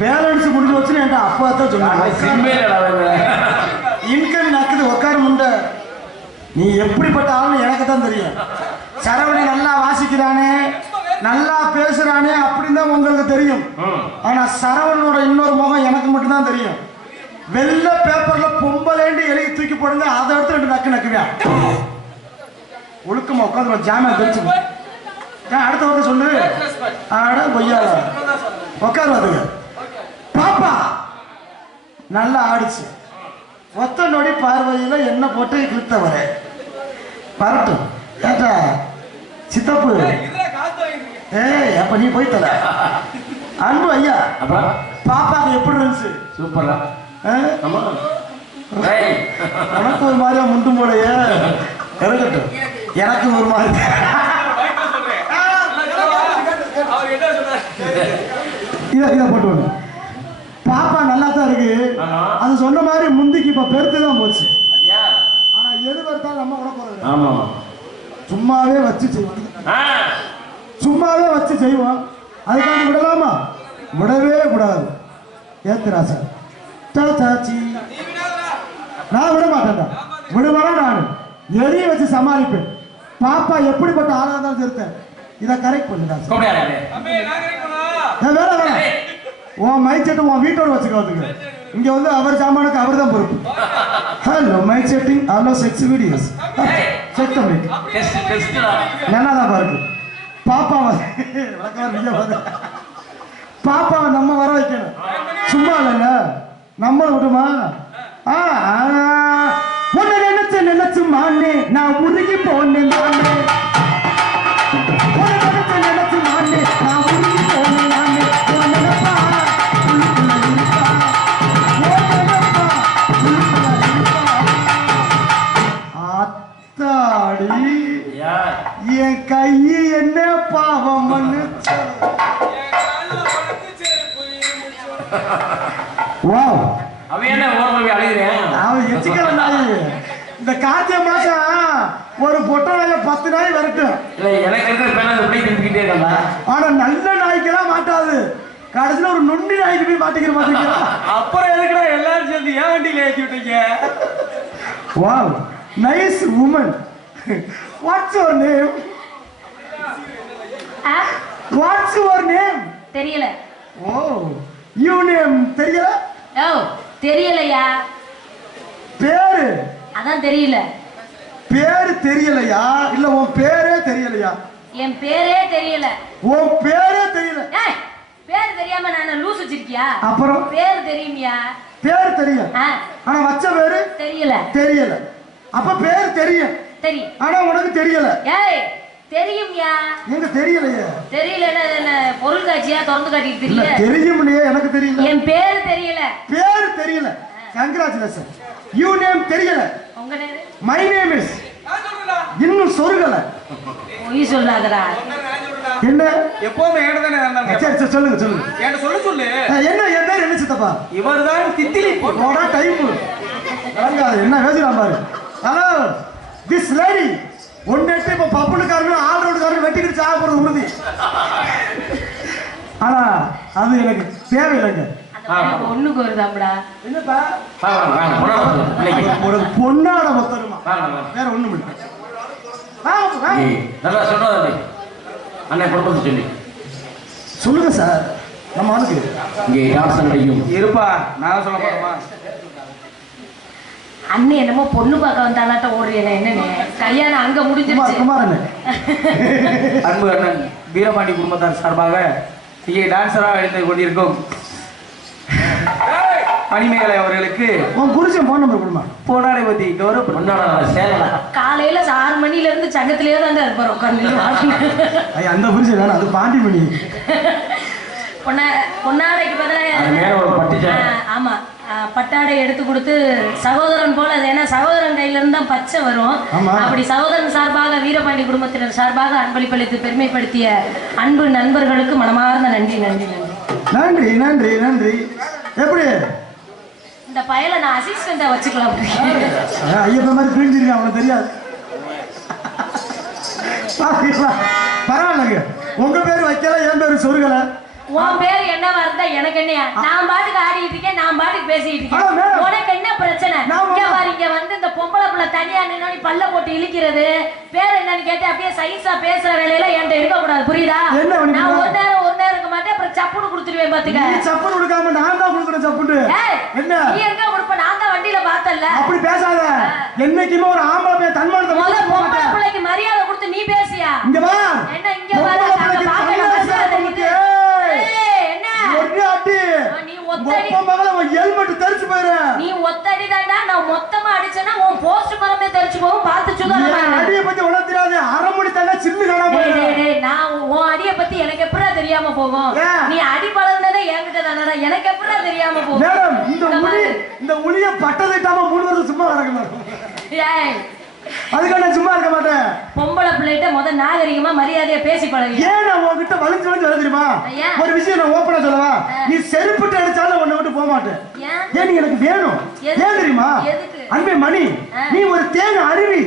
Balance முடிஞ்சு வச்சுன்னு என்கிட்ட அப்பா தான் சொன்னாங்க. இன்கம் நக்குது உட்கார முண்ட. நீ எப்படிப்பட்ட ஆளுன்னு எனக்கு தான் தெரியும். சரவணி நல்லா வாசிக்கிறானே, நல்லா பேசுறானே அப்படின்னு தான் உங்களுக்கு தெரியும். ஆனா சரவணனோட இன்னொரு முகம் எனக்கு மட்டும்தான் தெரியும். வெள்ளை பேப்பர்ல பொம்பலேண்டு எழுதி தூக்கி போடுங்க, அதை எடுத்து ரெண்டு நக்கு நக்குவியா ஒழுக்கமா உட்காந்து ஜாமியா தெரிச்சு. அடுத்த வார்த்தை சொல்லு. ஆட பொய்யா உட்காருவாதுங்க. பாப்பா நல்லா ஆடிச்சு. ஒத்த நொடி பார்வையில என்ன போட்டு கிழித்தவர வரட்டும். ஏட்டா சித்தப்பு, ஏய் அப்ப நீ போய் தர அன்பு ஐயா. பாப்பாக்கு எப்படி இருந்துச்சு? சூப்பரா. எனக்கு ஒரு மாதிரியா முண்டும் போலைய இருக்கட்டும். எனக்கு ஒரு மாதிரி இதை போட்டு பாப்பா நல்லா தான் இருக்கு. அது சொன்ன மாதிரி முந்திக்கு இப்ப பெருத்து தான் போச்சு. ஆனா எது பெருத்தாலும் நம்ம கூட போறது. சும்மாவே வச்சு செய்வோம், சும்மாவே வச்சு செய்வோம். அதுக்காக விடலாமா? விடவே கூடாது. ஏத்துரா சார் சாச்சி, நான் விட மாட்டேன்டா. விடுவேனா? நான் எதையும் வச்சு சமாளிப்பேன். பாப்பா எப்படிப்பட்ட ஆளா இருந்தாலும் சேர்த்தேன். இதை கரெக்ட் பண்ணுடா சார். வேலை வேலை உன் மைக் செட்டு உன் வீட்டோட வச்சுக்கிறதுக்கு. இங்க வந்து அவர் சாமானுக்கு அவர் தான் பொறுப்பு. ஹலோ மைக் செட்டிங், ஹலோ செக்ஸ் வீடியோஸ் செக் பண்ணி என்னதான் பாருங்க. பாப்பாவை பாப்பாவை நம்ம வர வைக்கணும். சும்மா இல்லைல்ல, நம்மள விடுமா? ஒன்னு நினைச்சு நினைச்சு மானே நான் உருகி போனேன். என் கைய என்ன பாவம் மன்னிச்சு. இந்த கார்த்திகை மாசம் ஒரு பொட்டை நாய் 10 நாய் வரட்டும். ஆனா நல்ல நாய்க்கெல்லாம் மாட்டாது. கடைசியில் ஒரு நொண்டி நாய்க்கு போய் மாட்டிக்கிற மாட்டேங்கிற. அப்புறம் எதுக்குடா எல்லாரும் சேர்ந்து ஏன் வண்டியில ஏற்றி விட்டீங்க? Wow, nice woman. What's your name? What's your name? தெரியல. ஓ, யூ நேம் தெரியல? ஓ, தெரியலையா? பேரு அதான் தெரியல. பேரு தெரியலையா? இல்ல உன் பேரே தெரியலையா? என் பேரே தெரியல. உன் பேரே தெரியல? ஏய், பேர் தெரியாம நான் லூஸ் வச்சிருக்கியா? அப்புறம் பேர் தெரியுமியா? பேர் தெரியும். ஆனா வச்ச பேரு தெரியல. தெரியல. அப்ப பேர் தெரியும். தெரியும். ஆனா உனக்கு தெரியல. ஏய், தெரியும்யா. எங்க தெரியலையே? தெரியலன்னா என்ன பொருள் காட்சியா திறந்து காட்டிட்டு தெரியல? தெரியும்லையே, எனக்கு தெரியல. என் பேர் தெரியல. பேர் தெரியல. கங்க்ராச்சுலேஷன். யூ நேம் தெரியல. உங்க நேம்? My name is. இன்னும் சொருகல. பொய் சொல்லாதடா. என்ன? எப்பவுமே ஏடதானே வந்தாங்க. சரி சொல்லுங்க சொல்லுங்க. ஏட சொல்லு. என்ன என் பேர் என்ன சித்தப்பா? இவர்தான் தித்திலி. போடா டைப். கலங்காது என்ன பேசுறான் பாரு. ஹலோ திஸ் லேடி ஒன்னெட்டு இப்ப பப்புனுக்காரங்க ஆல் ரவுண்டுக்காரங்க வெட்டிக்கிட்டு சாக போறது உறுதி. ஆனா அது எனக்கு தேவையில்லைங்க. ஒண்ணுக்கு வருதாம்டா. என்னப்பா ஒரு பொண்ணாட மொத்தமா வேற ஒண்ணும் இல்லை. நல்லா சொன்னது அண்ணன் கொடுப்பது சொல்லி சொல்லுங்க சார். நம்ம ஆளுக்கு இங்கே டான்ஸ் நடிக்கும் இருப்பா. நான் சொல்ல போறேமா? அண்ணன் என்னமோ பொண்ணு பார்க்க வந்தாலாட்ட ஓடுறேன். என்னன்னு கல்யாணம் அங்க முடிஞ்சிருச்சு. குமாரன் அன்பு அண்ணன் வீரபாண்டி குடும்பத்தார் சார்பாக இங்கே டான்ஸராக எழுந்து கொண்டிருக்கும் மணிமேகலை அவர்களுக்கு உன் புருஷன் போன் நம்பர் கொடுமா. போனாடை பத்தி காலையில 6 மணில இருந்து சங்கத்திலேயே தாங்க இருப்பார் உட்காந்து. அந்த புருஷன் வேணும், அது பாண்டி மணி. பொன்னாடைக்கு பதிலாக ஆமா பட்டாடை எடுத்து கொடுத்து சகோதரன் போல. அது ஏன்னா சகோதரன் கையில இருந்து தான் பச்சை வரும். அப்படி சகோதரன் சார்பாக வீரபாண்டி குடும்பத்தினர் சார்பாக அன்பளிப்பளித்து பெருமைப்படுத்திய அன்பு நண்பர்களுக்கு மனமார்ந்த நன்றி நன்றி நன்றி நன்றி நன்றி நன்றி. எப்படி இந்த பயலை நான் அசிஸ்டண்டா வச்சுக்கலாம்? ஐயப்ப மாதிரி பிரிஞ்சிருக்கேன், அவனுக்கு தெரியாது. பரவாயில்லைங்க, உங்க பேர் வைக்கல, என் பேரு சொருகல. உன் பேரு என்னவா இருந்தா எனக்கு என்னையா? நான் பாட்டுக்கு ஆடிட்டு இருக்கேன், நான் பாட்டுக்கு பேசிட்டு இருக்கேன். உனக்கு என்ன பிரச்சனை? இங்க பாரு, இங்க வந்து இந்த பொம்பளை புள்ள தனியா நின்னு பல்ல போட்டு இழுக்கிறது, பேர் என்னன்னு கேட்டு அப்படியே சைஸா பேசுற வேலையில என்கிட்ட இருக்க கூடாது, புரியுதா? நான் ஒரு நேரம் இருக்க மாட்டேன், அப்புறம் சப்புன்னு கொடுத்துருவேன் பாத்துக்க. நீ சப்புன்னு கொடுக்காம நான் தான் கொடுக்குறேன் சப்புன்னு. என்ன நீ எங்க கொடுப்ப? நான் தான் வண்டியில பார்த்தல்ல. அப்படி பேசாத. என்னைக்குமே ஒரு ஆம்பளை பையன் தன்மானத்தை முதல்ல பொம்பளை பிள்ளைக்கு மரியாதை கொடுத்து நீ பேசியா? இங்க வா. என்ன இங்க வா? நாங்க பாக்கல மரியாதை இருக்கு. என்ன ஒரே அடி. நீ ஒத்தடி மகள ஹெல்மெட் தெரிச்சு போயிரு. நீ ஒத்தடி தான்டா. நான் மொத்தமா அடிச்சேனா உன் போஸ்ட் மரமே தெரிச்சு போகும். பார்த்து சுதாரணமா. அடியை பத்தி உனக்கு தெரியாது. அரை மணி தாங்க சில்லு காணாம போயிரு. நான் உன் அடியை பத்தி எனக்கு எப்படா தெரியாம போகும்? நீ அடி பழகுனதே என்கிட்ட தானடா. எனக்கு எப்படா தெரியாம போகும்? மேடம், இந்த உளிய பட்டதிட்டாம 3 வருஷம் சும்மா கிடக்கணும். ஏய், அதுக்காக நான் சும்மா இருக்க மாட்டேன். பொம்பளை பிள்ளைகிட்ட முத நாகரிகமா மரியாதையா பேசி பழகு. ஏன் நான் உன்கிட்ட வலிச்சு வர தெரியுமா? ஒரு விஷயம் நான் ஓப்பனா சொல்லவா? நீ செருப்புட்டு அடிச்சாலும் உன்னை விட்டு போக மாட்டேன். ஏன் நீ எனக்கு வேணும்? ஏன் தெரியுமா? அன்பே மணி, நீ ஒரு தேன் அருவி.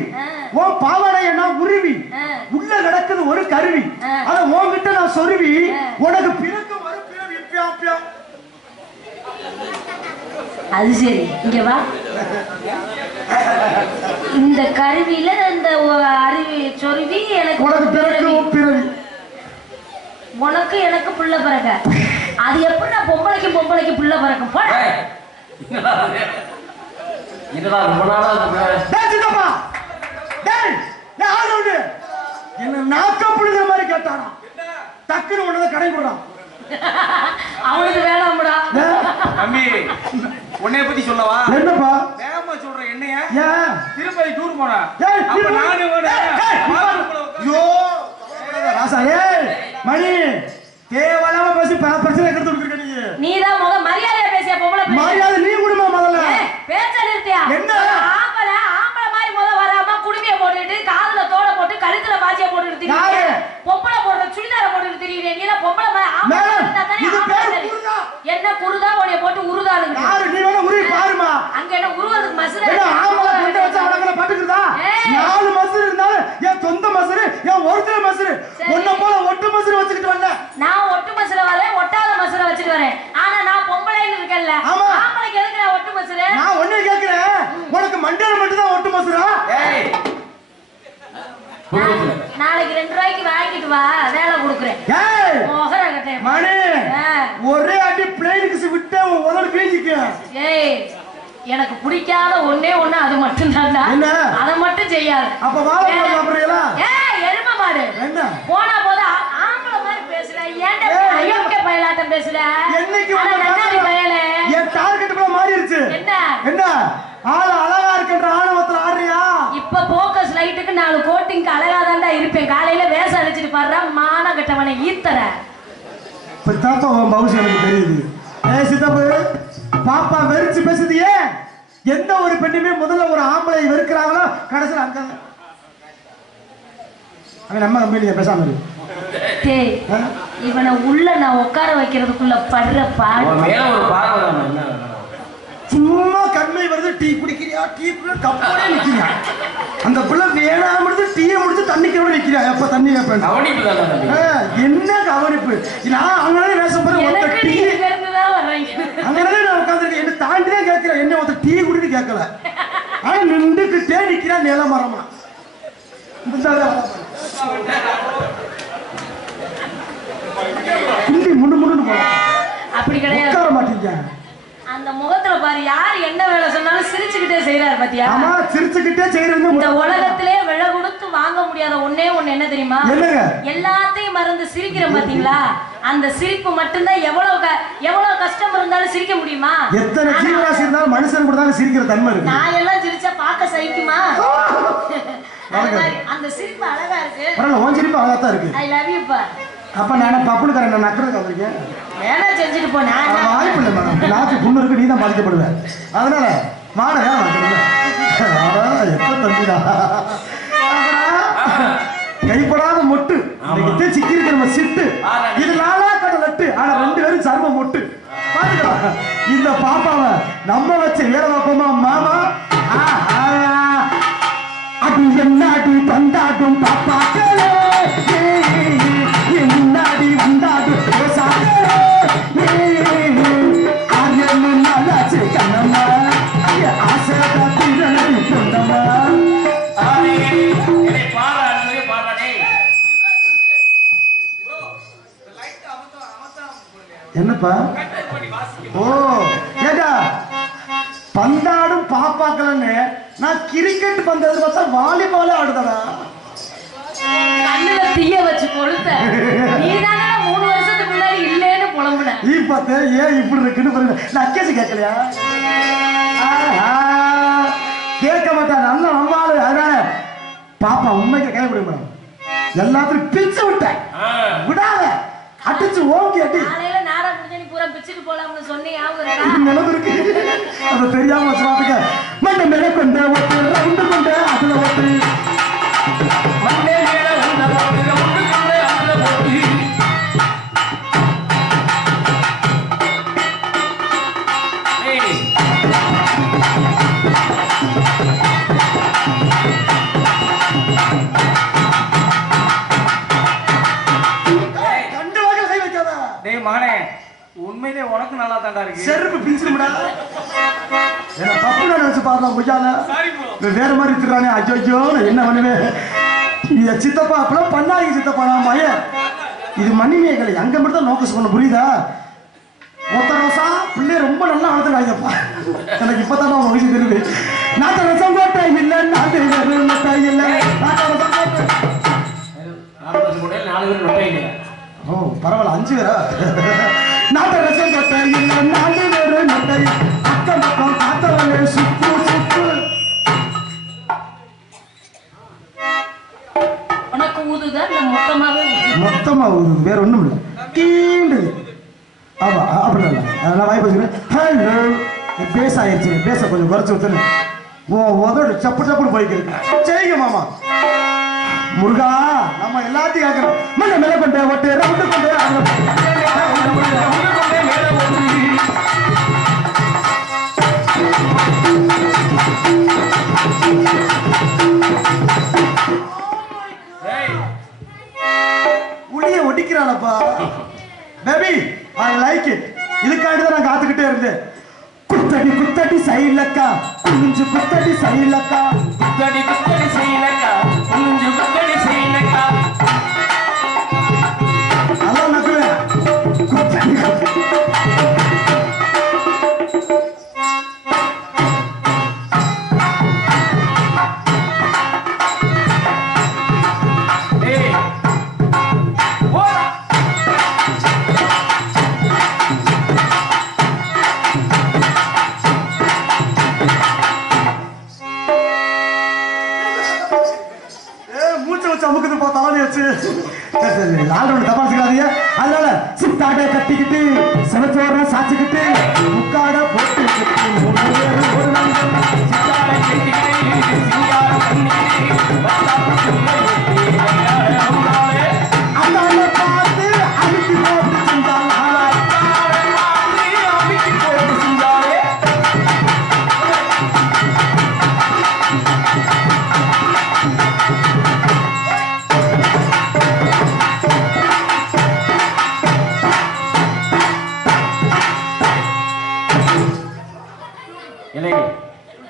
உன் பாவாடை என்ன உருவி உள்ள கிடக்குது ஒரு கருவி. அத உன்கிட்ட நான் சொருவி உனக்கு பிறகு ஒரு பிறவி பியா. அது சரி, இங்க வா. இந்த கருவியில இந்த அருவி சொருவி எனக்கு உனக்கு பிறகு பிறவி. உனக்கு எனக்கு புள்ள பிறக்க. அது எப்படி பொம்பளைக்கு புள்ள பிறக்கும்? போட. இதெல்லாம் ரொம்ப நாளா சித்தப்பா, டேய், நான் ஆளோடு என்ன நாக்க புடுங்குற மாதிரி கேட்டானா? டக்குன்னு உடனே கடை போடுறான். அவனுக்கு வேணாம்டா. தம்பி, உன்னைய பத்தி சொல்லவா? என்னப்பா வேகமா சொல்ற என்னைய? ஏன் திருப்பதி டூர் போனா? ஏய், அப்ப நானே ஐயோ ராசா, ஏய் மணி, கேவலமா பேசி பிரச்சனை எடுத்து கொடுத்துருக்க நீ. நீதான் முத மரியாதையா பேசிய பொம்பளை பிள்ளை. மரியாதை நீ குடுமா முதல்ல. பேச்ச நிறுத்தியா? என்ன ஆம்பளை மாதிரி முத வராம குடுமைய போட்டுட்டு காதுல தோட போட்டு கழுத்துல பாச்சிய போட்டுட்டு திரியே. பொம்பளை போடுற சுடிதார போட்டுட்டு திரியே. நீ எல்லாம் பொம்பளை மாதிரி ஆம்பளை இருந்தா தானே ஆம்பளை. என்ன குருதா உடைய போட்டு உருதாளுங்க. யாரு நீ வேணா உருவி பாருமா. அங்க என்ன உருவதுக்கு மசுர என்ன ஆம்பளை கொண்டு வச்சா அவங்கள பாத்துக்குதா? 4 மசுரு இருந்தாலும் என் சொந்த மசுரு, என் ஒரிஜினல் மசுரு. ஒண்ணு போல ஒட்டு மசுரு வச்சிட்டு வரல. நான் ஒட்டு மசுர வரேன், ஒட்டாத மசுர வச்சிட்டு வரேன். ஆனா நான் பொம்பளைன்னு இருக்கேன்ல. ஆம்பளைக்கு எதுக்கு நான் ஒட்டு மசுரு? நான் ஒண்ணே கேக்குறேன், உனக்கு மண்டையில மட்டும் தான் ஒட்டு மசுரா? ஏய், நாளைக்கு 2 ரூபாய்க்கு வாங்கிட்டு வா, வேலை கொடுக்குறேன். ஏய் மோகர கட்டே மணி, ஒரே அடி பிளேனுக்கு விட்டு உதடு பேசிக்க. ஏய், எனக்கு பிடிக்காத ஒண்ணே ஒண்ணு அது மட்டும் தான்டா. என்ன? அத மட்டும் செய்யாது. அப்ப வாழ சாப்பிடுறீங்களா? ஏய், எருமை மாடு. என்ன போனா போத ஆம்பளை மாதிரி பேசுற. ஏன்டா அயோக்கிய பயலாட்டம் பேசுற? என்னைக்கு நன்னாரி பயலே. என் டார்கெட் கூட மாறிடுச்சு. என்ன ஆள அழகா இருக்குன்ற ஆணவத்துல ஆடுறியா? இப்ப போக்கஸ் லைட்டுக்கு 4 கோட்டிங்க்கு அழகா தான்டா இருப்பேன். காலையில வேஷம் அடிச்சிட்டு பாடுறா மான கட்டவனை ஈத்தற. இப்பதாப்பா உன் பவுஷ் எனக்கு தெரியுது. ஏய் சித்தப்பு, பாப்பா வெறிச்சு பேசுது. ஏன் எந்த ஒரு பெண்ணுமே முதல்ல ஒரு ஆம்பளை வெறுக்கிறாங்களோ கடைசியில் அங்க நம்ம கம்பெனியை பேசாம இருக்கு. டேய், இவனை உள்ள நான் உட்கார வைக்கிறதுக்குள்ள படுற பாடு. மேல ஒரு பார்வை தான். சும்மா கண்மை வருது. டீ குடிக்கிறியா? டீ கப்போட நிக்கிறியா? அந்த பிள்ளை வேணாம டீயை முடிச்சு தண்ணிக்கோட நிக்கிறியா? எப்ப தண்ணி கேட்பேன். கவனிப்பு தானே. என்ன கவனிப்பு? நான் அவங்களால வேஷம் போற டீ அங்கதானே நான் உட்காந்துருக்கேன். என்ன தாண்டிதான் கேட்கிறேன். என்ன ஒருத்த டீ குடிட்டு கேட்கல. ஆனா நின்றுக்கிட்டே நிக்கிறா நில மரமா. முண்டு முண்டு போல அப்படி கிடையாது. உட்கார மாட்டீங்க. அந்த முகத்துல பாரு, யார் என்ன வேலை சொன்னாலும் சிரிச்சுக்கிட்டே செய்யறாரு பாத்தியா? ஆமா, சிரிச்சுக்கிட்டே செய்யறது. இந்த உலகத்திலே விலை கொடுத்து வாங்க முடியாத ஒண்ணே ஒண்ணு என்ன தெரியுமா? எல்லாத்தையும் மறந்து சிரிக்கிற பாத்தீங்களா? அந்த சிரிப்பு மட்டும்தான். எவ்வளவு கஷ்டம் இருந்தாலும் சிரிக்க முடியுமா? எத்தனை ஜீவராசி இருந்தாலும் மனுஷன் கூட தான் சிரிக்கிற தன்மை இருக்கு. நான் எல்லாம் சிரிச்சா பார்க்க சகிக்குமா? அந்த சிரிப்பு அழகா இருக்கு. பரவாயில்ல, உன் சிரிப்பு அழகா தான் இருக்கு. ஐ லவ் யூ பா. அப்ப நான் பப்புனுக்காரன் நான் நக்கிறதுக்கு வந்திருக்கேன். வேணா செஞ்சுட்டு போ. நான் வாய்ப்பு இல்லை மேடம். நாக்கு புண்ணு இருக்கு, நீ தான் பாதிக்கப்படுவேன். அதனால மாட எப்ப தம்பிடா கைப்படாத மொட்டு சிக்கி இருக்கு நம்ம சிட்டு. இது 4 கட்ட லட்டு. ஆனா 2 பேரும் சர்ம மொட்டு. பாத்துக்கலாம். இந்த பாப்பாவை நம்ம வச்சு வேற வைப்போமா மாமா? அது என்னாடி பந்தாடும் பாப்பாக்களே, என்னாடி வந்தாடும் என்னப்பா? ஓ ஏடா பந்தாடும் பாப்பாக்கலன்னு நான் கிரிக்கெட் பந்து பார்த்தா வாலிபாலே ஆடுதடா. கண்ணுல தீய வச்சு கொளுத்த நீதானே 3 வருஷத்துக்கு முன்னாடி இல்லேன்னு புலம்புன. பார்த்து ஏன் இப்படி இருக்குன்னு பாருங்க. நான் அக்கேசி கேட்கலையா? கேட்க மாட்டான். நல்ல நம்மாளு. அதனால பாப்பா உண்மைக்கு கேட்க முடியும். எல்லாத்தையும் பிச்சு விட்டேன். விடாத அடிச்சு ஓங்கி அடி. காலையில நாடா முடிஞ்சு நீ பூரா பிச்சுட்டு போலாம்னு சொன்னீங்க. அவங்க நிலவு இருக்கு. அது தெரியாம வச்சு பாத்துக்க. மண்ணை மேல கொண்டு ஒட்டு ரவுண்டு கொண்டு அதுல ஒட்டு மண்ணே மேல உள்ள ரவுண்டு கொண்டு அதுல ஒட்டு. மகனே உண்மையிலே உனக்கு நல்லா தாண்டா இருக்கு. செருப்பு பிஞ்சிருமுடா. என்ன தப்பு நினைச்சு பாருங்க முஜால. வேற மாதிரி திட்டுறானே. ஐயோ என்ன பண்ணுவேன்? இது சித்தப்பா அப்பெல்லாம் பண்ணாங்க சித்தப்பா. நான் பையன் இது மணிமேகலை அங்க மட்டும் தான் நோக்கஸ் பண்ண. புரியுதா? ஒத்த ரோசா பிள்ளை ரொம்ப நல்லா வளர்த்துறாங்கப்பா. எனக்கு இப்பதான் அவங்க வயசு தெரியுது. நாட்ட ரசம் கோட்டை இல்லை நாட்டு இல்லை. நாட்ட ரசம் கோட்டை 4 பேர் நொட்டை இல்லையா? ஓ பரவாயில்ல 5 பேரா? நாட்ட ரசம் கோட்டை இல்லை 4 பேர் நொட்டை. அக்கம் பக்கம் காத்தவங்க சுத்து சுத்து. உனக்கு ஊதுதான் இல்ல மொத்தமாவே? மொத்தமா ஊதுது. வேற ஒண்ணும் இல்லை. கீண்டு ஆமா அப்படி இல்லை. நான் வாய்ப்பு வச்சுக்கிறேன். ஹலோ பேச ஆயிடுச்சு. பேச கொஞ்சம் குறைச்சி விட்டுரு. உதடு சப்பு சப்புன்னு போய்க்கிறேன். சரிங்க மாமா. முருகா நம்ம எல்லாத்தையும் கேட்கிறோம். மண்ணை மேல கொண்டு ஒட்டு ரவுண்டு கொண்டு உளிய ஒட்டிக்கிறானப்பா. Baby I like it. இதுக்காண்டி தான் நான் காத்துக்கிட்டே இருந்தேன். குத்தடி குத்தடி சைலக்கா குஞ்சு குத்தடி சைலக்கா குத்தடி குத்தடி செய்யலக்கா குஞ்சு குத்தடி செய்யலக்கா. அதான் நக்குவேன். குத்தடி அமுக்குது போ தலையை வச்சு. லால்டவுன் தபாசிக்காதீங்க. அதனால சித்தாடை கட்டிக்கிட்டு சிவச்சோர சாச்சிக்கிட்டு முக்காட போட்டுக்கிட்டு அந்தால பார்த்து அமுக்கி போட்டு செஞ்சாங்க.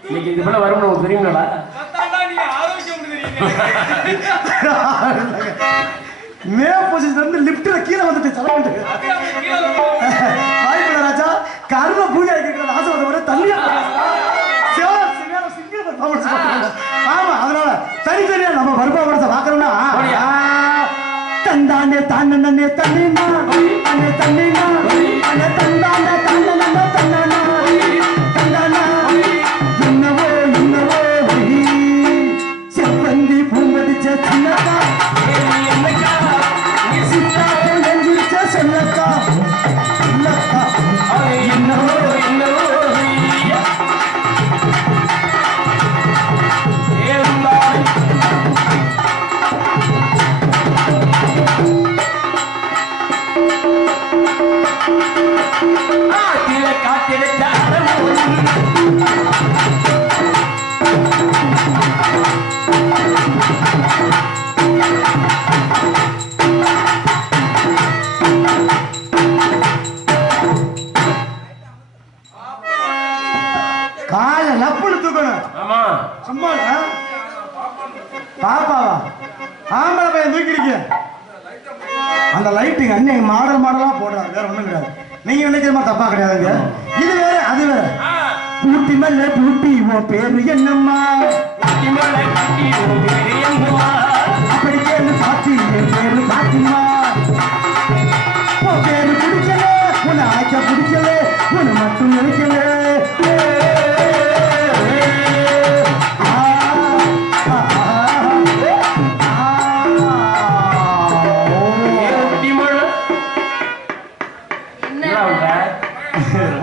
இன்னைக்கு இது போல வரும் உங்களுக்கு தெரியுங்களா? மே பொசிஷன் இருந்து லிப்ட்ல கீழே வந்துட்டு சலந்து வாய்ப்பு ராஜா. கருண பூஜை கேட்கிற ஆசை வர தண்ணியா ஆமா. அதனால தனித்தனியா நம்ம வருமானத்தை பாக்குறோம்னா தந்தானே தானே தண்ணினா தண்ணே தண்ணினா தந்தானே தானே தன்னானா தந்தானா என்னவோ என்னவோ செவ்வந்தி பூங்கடிச்ச சின்னக்கா சித்தாவே நெஞ்சிச்ச செல்லக்கா இல்லக்கா என்னவோ என்னவோ கால லப்புன்னு தூக்கணும். ஆமா சும்மா பாப்பாவா ஆம்பளை பையன் தூக்கிருக்க. அந்த லைட்டிங் அண்ணன் மாடல் மாடலா போடுறாரு. வேற ஒண்ணும் கிடையாது. நினைக்கிறமா தப்பா கிடையாதுங்க. இது வேற அது வேற. பூட்டி மல்ல பூட்டி ஓ பேரு என்னம்மா? அப்படி கேளு பாத்தி என் பேரு பாத்திமா. உன் பேரு பிடிக்கல, உன்னை ஆய்க்க பிடிக்கல, உன்னை மட்டும் நினைக்கல.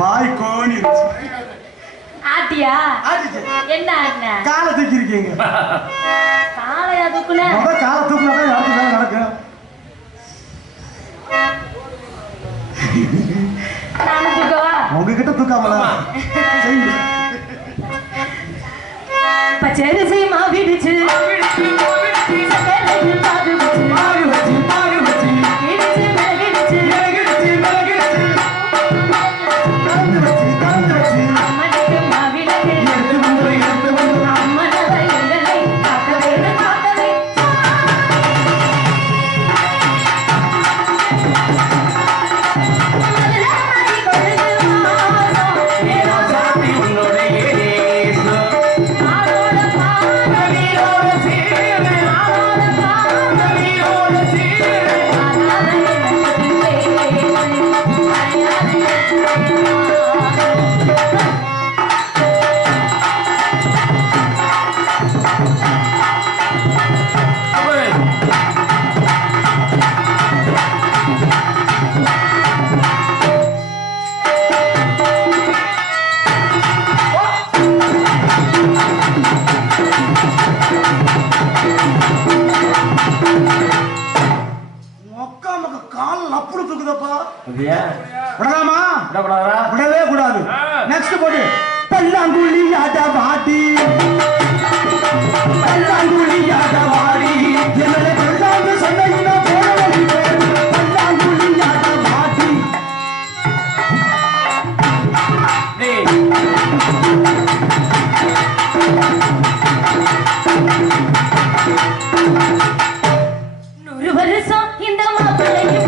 வாய் கோணி ஆட்டியா என்ன காலை தூக்கி இருக்கீங்க. காலையா தூக்குன? காலை தூக்குனாதான் அடுத்த வேலை நடக்கும். நானும் தூக்கவா? உங்ககிட்ட தூக்காமல பச்சரிசி மாவிடுச்சு விடவே கூடாது. நெக்ஸ்ட் போட்டு பல்லாங்குழி ஆட்ட பாட்டி பல்லாங்குழி ஆட்ட பாடி என்னை பல்லாங்கு சொன்ன பல்லாங்குழி ஆட்ட பாட்டி. நூறு வருஷம் இந்த மாப்பிள்ளைக்கு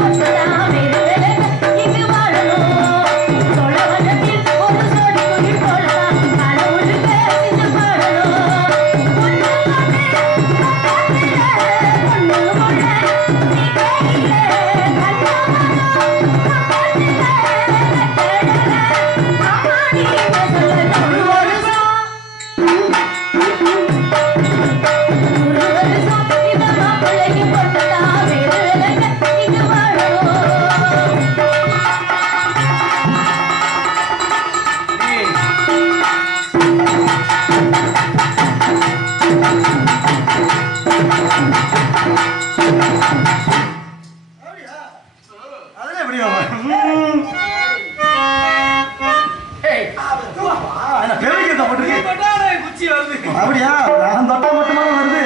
அப்படியா? நான் தொட்டா மட்டுமா வருது?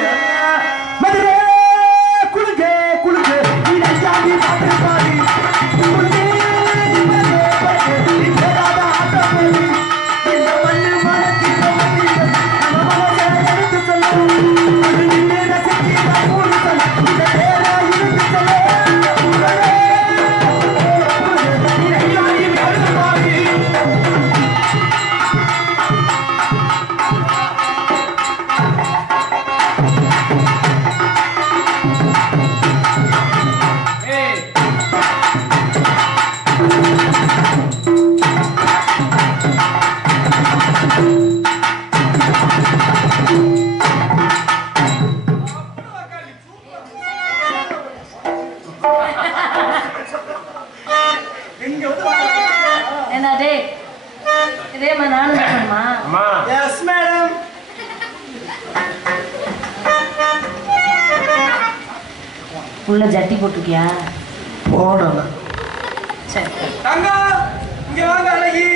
மதுரை குளுங்க குளுங்க நீ பாட்டு பாடி இதே மாதிரி நானும் சொல்லணுமா? Yes madam. உள்ள ஜட்டி போட்டுக்கியா? போடல. சரி தங்க இங்க வாங்க அழகி.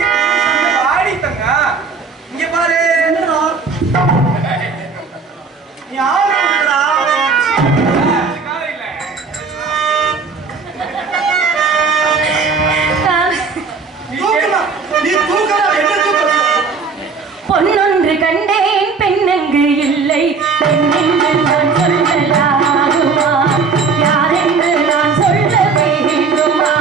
ஆடி தங்க இங்க பாரு. நீ ஆடுறடா. பொன்னொன்று கண்டேன் பெண்ணங்கு இல்லை பெண்ணென்று நான் சொல்லலாகுமா யாரென்று நான் சொல்ல வேண்டுமா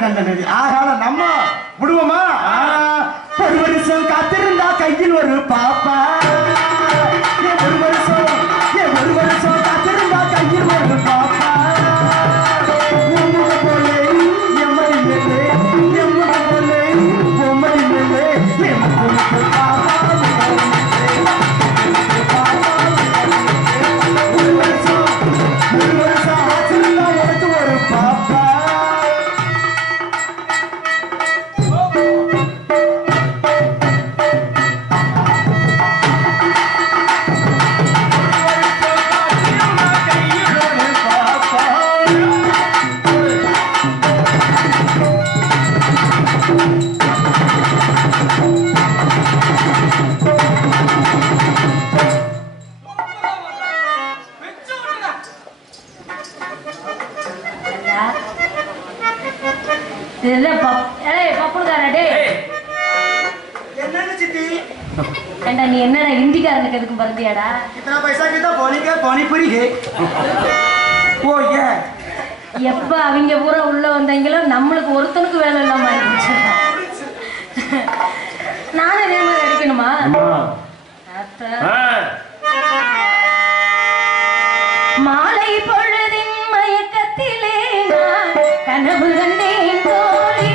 ஆகால நம்ம விடுவோமா? ஒரு வருஷம் காத்திருந்தா கையில் ஒரு பாப்பா. ஒரு வருஷம் காத்திருந்தா கையில் ஒரு பாப்பா. போலே எம்மடி மேலே போலே பொம்மடி மேலே நீ என்னடா ஹிந்திக்காரனுக்கு எதுக்கும் பருந்தியாடா? कितना पैसा कितना पानी का पानी पूरी है ओ ये எப்ப அவங்க பூரா உள்ள வந்தாங்களோ நம்மளுக்கு ஒருத்தனுக்கு வேலை இல்லாம ஆயிடுச்சு. நானும் இதே மாதிரி அடிக்கணுமா? மாலை பொழுதின் மயக்கத்திலே நான் கனவு கண்டேன் தோழி.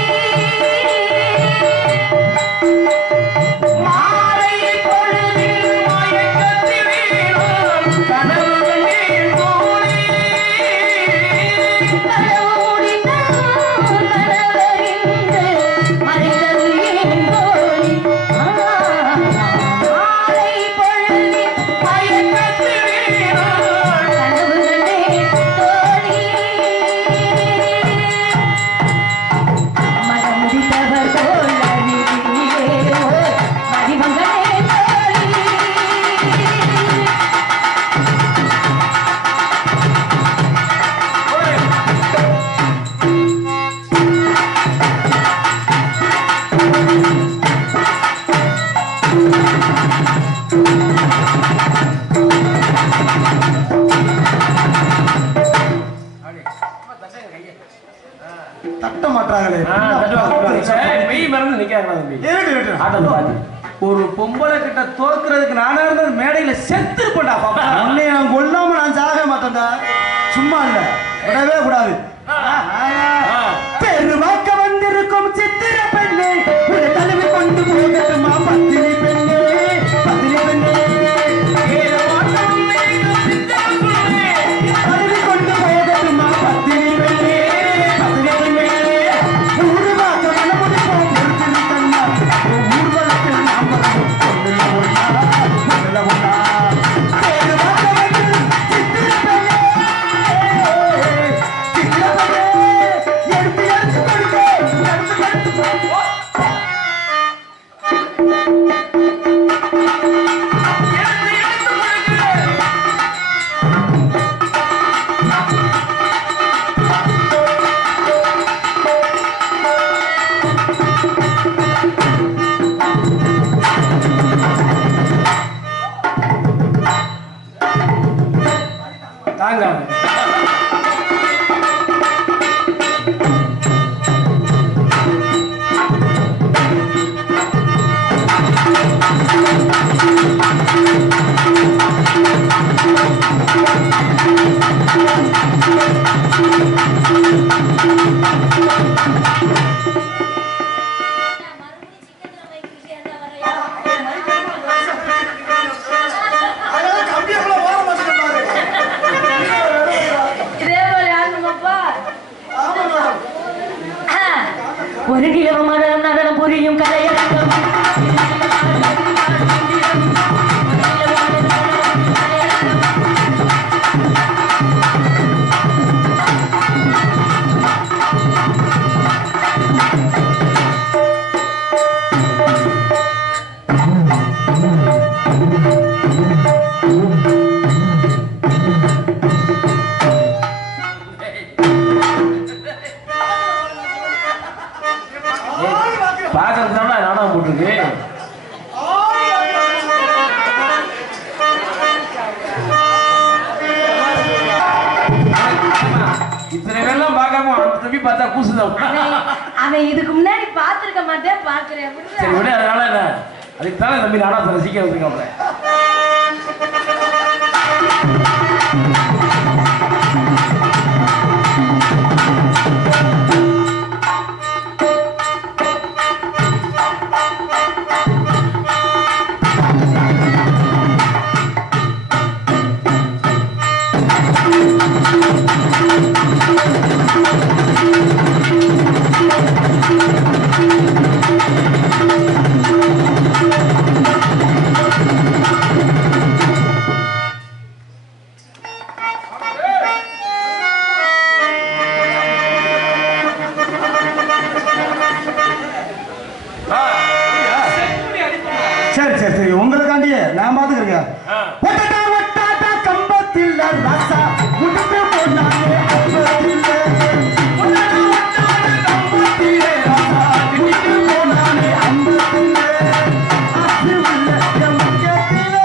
தட்ட மாட்டாங்களே. ஒரு பொம்பளை கிட்ட தோக்குறதுக்கு நானா இருந்த மேடையில செத்து போட்டா பாப்பா. உன்னை நான் கொல்லாம நான் சாக மாட்டேன்டா. சும்மா இல்ல, விடவே கூடாது. பெருவாக்க வந்திருக்கும் சித்திர பெண்ணே, ஒரு தலைவி கொண்டு போகட்டுமா பத்தினி பெண்ணே, பத்தினி பெண்ணே. தலைவி கொண்டு போகட்டுமா பத்தினி பெண்ணே, பத்தினி பெண்ணே. ஊருவாக்க மனமுடி போகும் கண்ணா, ஊர்வலத்தில் நாம் வரணும் பொண்ணுல ஒண்ணா, பொண்ணுல ஒண்ணா. பெருவாக்க வந்திருக்கும் சித்திர பெண்ணே, சித்திர பெண்ணே. எடுத்து எடுத்து கொடுக்க, எடுத்து எடுத்து கொடுக்க. தாங்க அதெல்லாம் கம்பியக்குள்ள ஓர மாட்டேன் பாரு. இதே மாதிரி ஆடணுமாப்பா? ஆமா மேடம். ஒரு கிழவமான நடனம் புரியும் கலையரங்கம். பாக்குறது தான் நாடகம் போட்டிருக்கு. இத்தனை பேர்லாம் பார்க்க பார்க்காம தம்பி பார்த்தா கூசுதான். அவன் இதுக்கு முன்னாடி பார்த்திருக்க மாட்டேன் பார்க்கிறேன். சரி விட, அதனால என்ன, அதுக்கு தானே தம்பி நாடா ரசிக்க வந்திருக்காப்ல. சரி சரி சரி, உங்களுக்காண்டியே நான் பாத்துக்கிறேன். கம்பத்தில் ராசா முடுக்கு போனாலே கம்பத்திலே, கம்பத்திலே ராசா முடுக்கு போனாலே அம்பத்திலே, ஆசிவில்லை என் முகத்திலே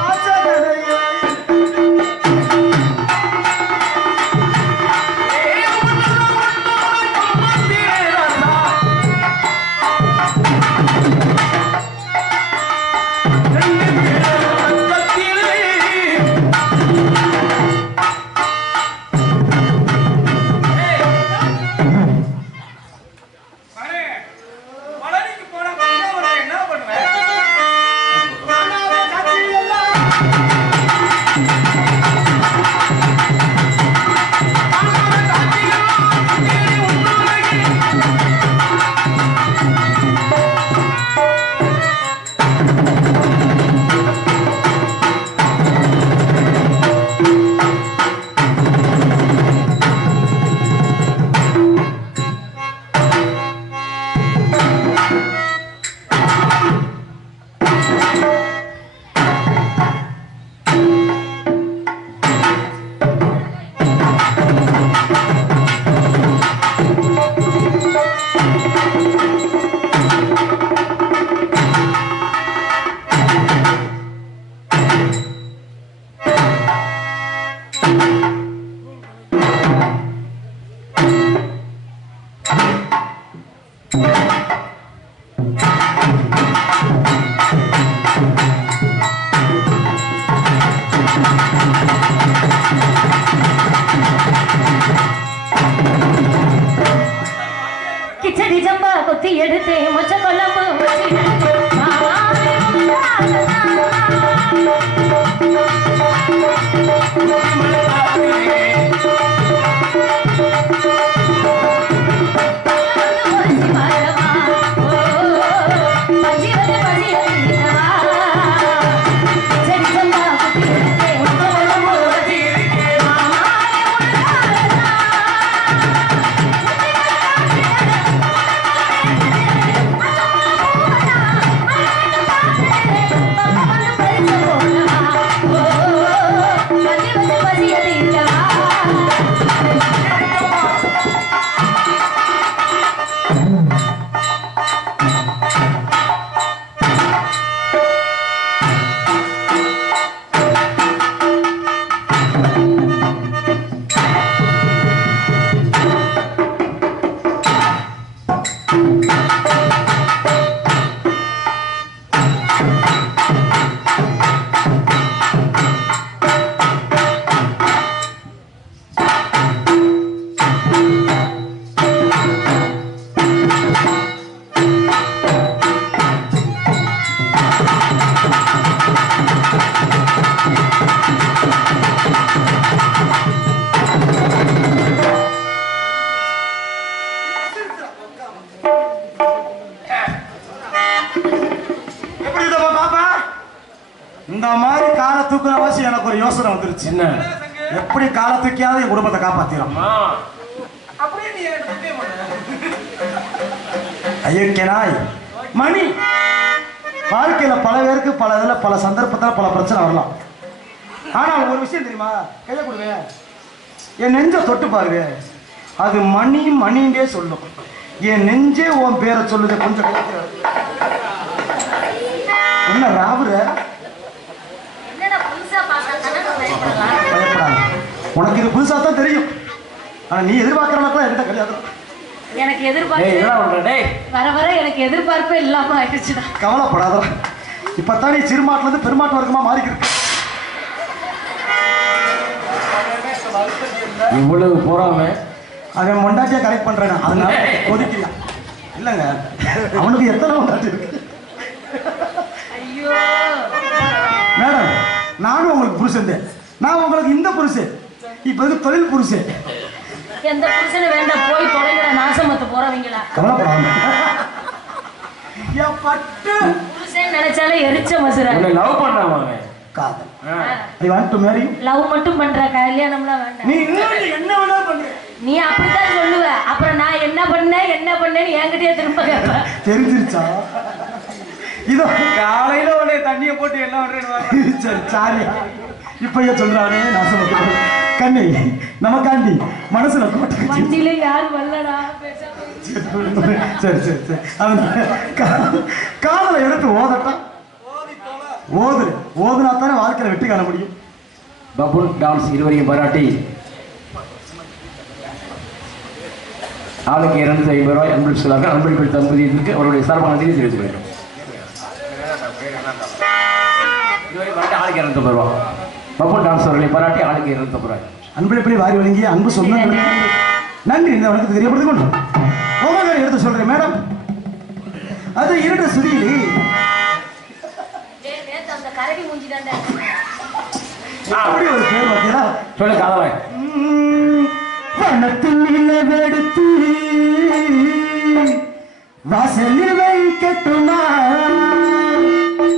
ஆசைகளையே. கிச்சடி ஜம்பா கொத்தி எடுத்து மொச்ச கொழம்பு இந்த மாதிரி காலை தூக்குற வாசி எனக்கு ஒரு யோசனை வந்துருச்சு. என்ன? எப்படி காலை தூக்கியாவது என் குடும்பத்தை காப்பாத்திரும். ஐயக்கேனாய் மணி, வாழ்க்கையில பல பேருக்கு பல இதுல பல சந்தர்ப்பத்தில் பல பிரச்சனை வரலாம். ஆனா ஒரு விஷயம் தெரியுமா, கையை கொடுவேன், என் நெஞ்ச தொட்டு பாருங்க, அது மணி மணின்றே சொல்லும். என் நெஞ்சே உன் பேரை சொல்லுது. கொஞ்சம் என்ன ராவுற, என்னடா புதுசா பார்த்தா தானே பயப்படலாம். பயப்படாத, உனக்கு இது புதுசா தான் தெரியும். ஆனா நீ எதிர்பார்க்கறவங்களா என்கிட்ட கல்யாணம் எனக்கு டேய் எதிர்பார்ப்பு என்னடா பண்ற டேய் வர வர எனக்கு எதிர்பார்ப்பே இல்லாம ஆயிடுச்சுடா. கவலைப்படாத. இப்பதான் நீ சிறுமாட்டுல இருந்து பெருமாட்டு வர்க்கமா மாறிக்கிட்டு இவ்வளவு போறாம அவன் மொண்டாட்டியா கரெக்ட் பண்றான், அதனால ஒதுக்கலாம். இல்லங்க அவனுக்கு எத்தனை மொண்டாட்டி இருக்கு ஐயோ மேடம். நானும் உங்களுக்கு புருஷன், நான் உங்களுக்கு இந்த புருஷன், இப்ப இது தொழில் புருஷன். எந்த புருஷனை வேண்டாம், போய் தொலைங்கடா நாசமத்து போறவங்களா. கவலைப்படாம பட்டு புருஷன் நினைச்சாலே எரிச்ச மசுரா. உன்னை லவ் பண்ணாம காதல். I want to marry you. Love மட்டும் பண்ற, கல்யாணம்லாம் வேண்டாம். நீ என்ன வேணா பண்ற, நீ அப்படித்தான் சொல்லுவ. அப்புறம் நான் என்ன பண்ணேன்னு என்கிட்டயே திரும்ப கேட்ப. தெரிஞ்சிருச்சா? இதோ காலையில உடனே தண்ணியை போட்டு எல்லாம் விடுறேன்னு சரி சாரி. இப்பயே சொல்றானே நாசம் கண்ணி நமக்காண்டி மனசுல கோட்டை. வண்டியில யாரும் வரலடா, பேசாம இரு. சரி சரி சரி. அவன் காதலை எடுத்து ஓதட்டா, ஓதுனா தானே வாழ்க்கையில வெற்றி காண முடியும். பபுன் டான்ஸ் இருவரையும் பாராட்டி ஆளுக்கு 250 ரூபாய் அன்பளிப்பு சொல்லாக அன்பளிப்பு தம்பதியத்திற்கு அவருடைய சார்பான நன்றியை தெரிவித்துக் கொள்கிறோம். இதுவரை பாராட்டி ஆளுக்கு 250 ரூபாய். பபுன் டான்ஸ் அவர்களை பாராட்டி ஆளுக்கு 250 ரூபாய் அன்பளிப்படி வாரி வழங்கிய அன்பு சொன்ன நன்றி இந்த வணக்கத்தை தெரியப்படுத்திக் கொண்டோம். உங்களை எடுத்து சொல்றேன் மேடம். அது இருட்ட சுதியிலே நேத்து அந்த கரடி மூஞ்சிதான்டா. அப்படி ஒரு பேர் பார்த்தீங்களா? சொல்லு காதலை. பணத்தில் நிலவெடுத்து வாசலில் வைக்கட்டுமா,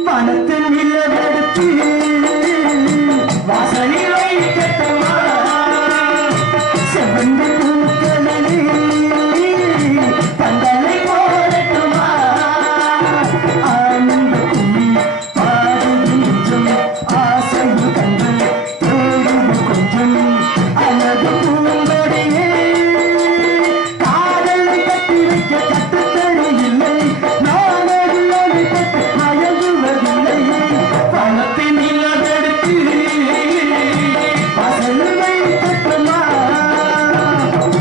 பணத்தில் நிலவெடுத்து வாசலில் வைக்கட்டுமா, செவந்து பூக்களிலே பந்தலை போடட்டுமா, ஆனந்த கும்மி பாடுகின்றும் ஆசையில் கண்கள் தேடுது கொஞ்சம் அழகு பூங்கொடியே, காதலை கட்டி வைக்க கட்டுத்தடி இல்லை, நானடி கட்டு அழகுவதில்லை, பணத்தின் நிலவெடுத்து வாசலில் வைக்கட்டுமா,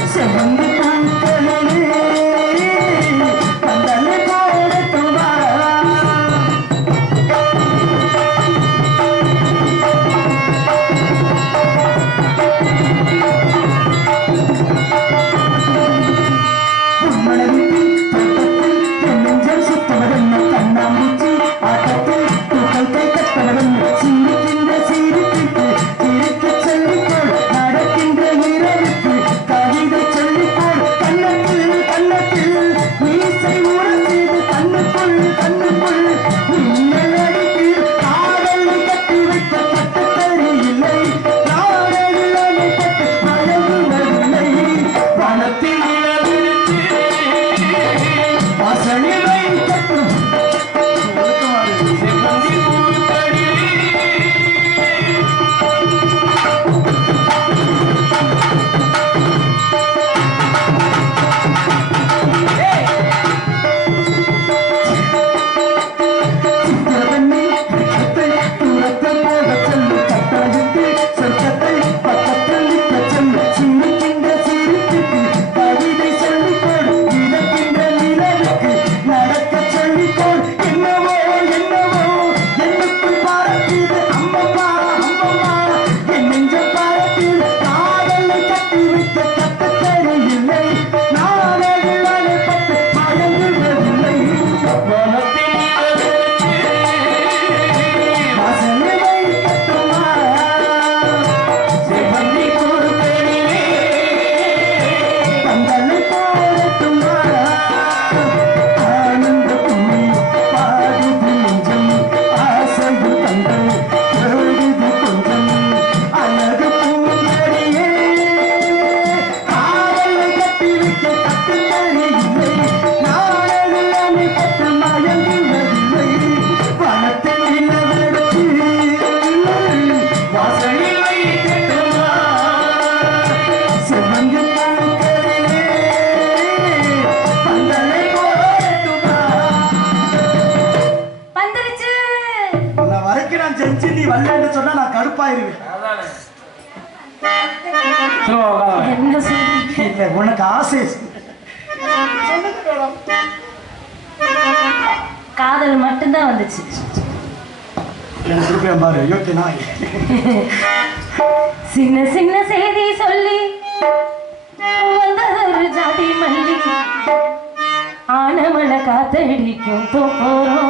செவந்து பூக்களிலே பந்தலை போடட்டுமா. சொல்லுவா காதலை. என்ன சொல்றீங்க? இல்ல உனக்கு ஆசை காதல் மட்டும்தான் வந்துச்சு. எனக்கு பாரு யோக்கியனா சின்ன சின்ன செய்தி சொல்லி வந்ததொரு ஜாதி மல்லி ஆனமலை காத்தடிக்கும் போறோம்